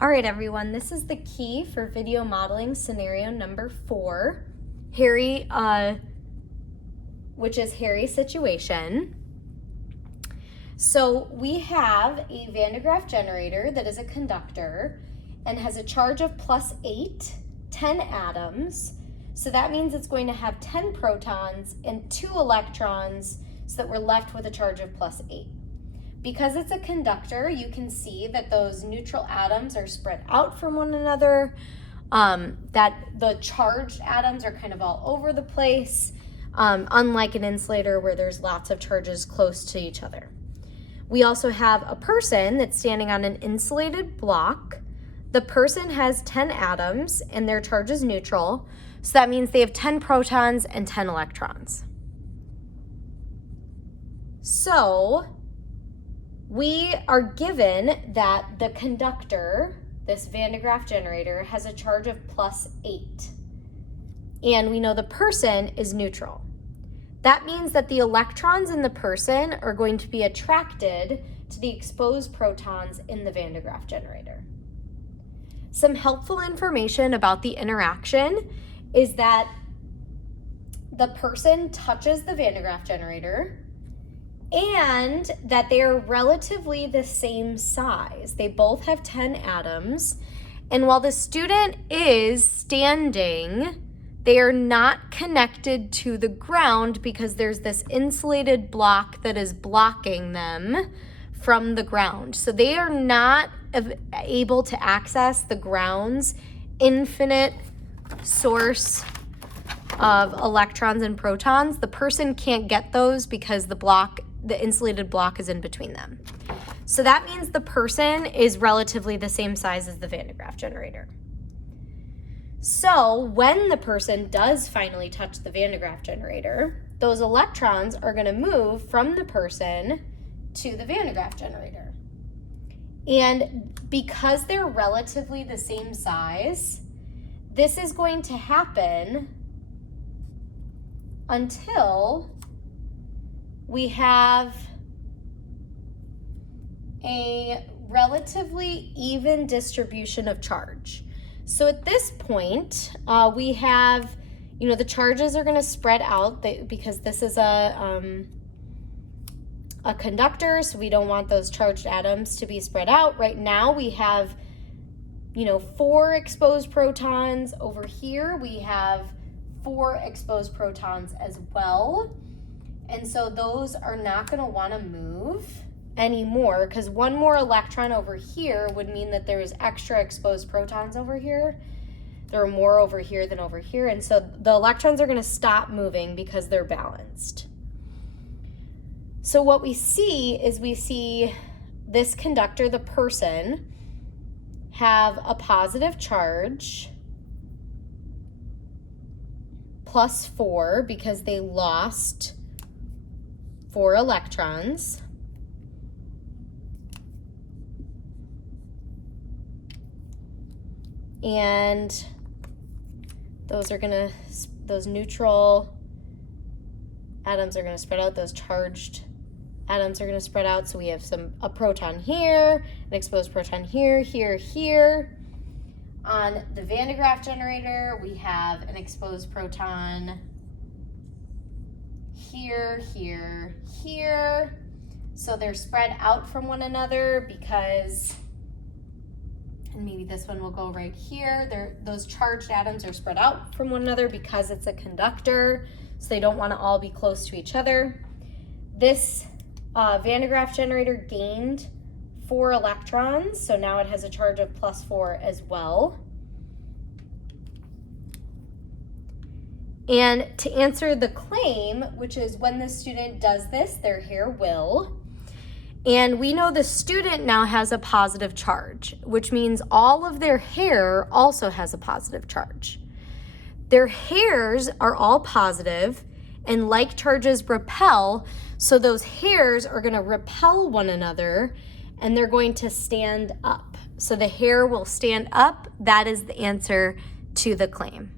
All right, everyone, this is the key for video modeling scenario number 4, Harry, which is Harry's situation. So we have a Van de Graaff generator that is a conductor and has a charge of +8, 10 atoms. So that means it's going to have 10 protons and 2 electrons, so that we're left with a charge of +8. Because it's a conductor, you can see that those neutral atoms are spread out from one another, that the charged atoms are kind of all over the place, unlike an insulator where there's lots of charges close to each other. We also have a person that's standing on an insulated block. The person has 10 atoms and their charge is neutral, so that means they have 10 protons and 10 electrons. So we are given that the conductor, this Van de Graaff generator, has a charge of +8. And we know the person is neutral. That means that the electrons in the person are going to be attracted to the exposed protons in the Van de Graaff generator. Some helpful information about the interaction is that the person touches the Van de Graaff generator and that they are relatively the same size. They both have 10 atoms. And while the student is standing, they are not connected to the ground because there's this insulated block that is blocking them from the ground. So they are not able to access the ground's infinite source of electrons and protons. The person can't get those because the insulated block is in between them. So that means the person is relatively the same size as the Van de Graaff generator. So when the person does finally touch the Van de Graaff generator, those electrons are going to move from the person to the Van de Graaff generator. And because they're relatively the same size, this is going to happen until we have a relatively even distribution of charge. So at this point, we have, the charges are going to spread out because this is a conductor, so we don't want those charged atoms to be spread out. Right now we have, 4 exposed protons. Over here we have 4 exposed protons as well. And so those are not going to want to move anymore because one more electron over here would mean that there is extra exposed protons over here. There are more over here than over here. And so the electrons are going to stop moving because they're balanced. So what we see is this conductor, the person, have a positive charge +4 because they lost 4 electrons. And those neutral atoms are going to spread out, those charged atoms are going to spread out. So we have a proton here, an exposed proton here, here. On the Van de Graaff generator, we have an exposed proton here. So they're spread out from one another because, and maybe this one will go right here, those charged atoms are spread out from one another because it's a conductor, so they don't want to all be close to each other. This Van de Graaff generator gained 4 electrons, so now it has a charge of +4 as well. And to answer the claim, which is when the student does this, their hair will. And we know the student now has a positive charge, which means all of their hair also has a positive charge. Their hairs are all positive, and like charges repel, so those hairs are going to repel one another, and they're going to stand up. So the hair will stand up. That is the answer to the claim.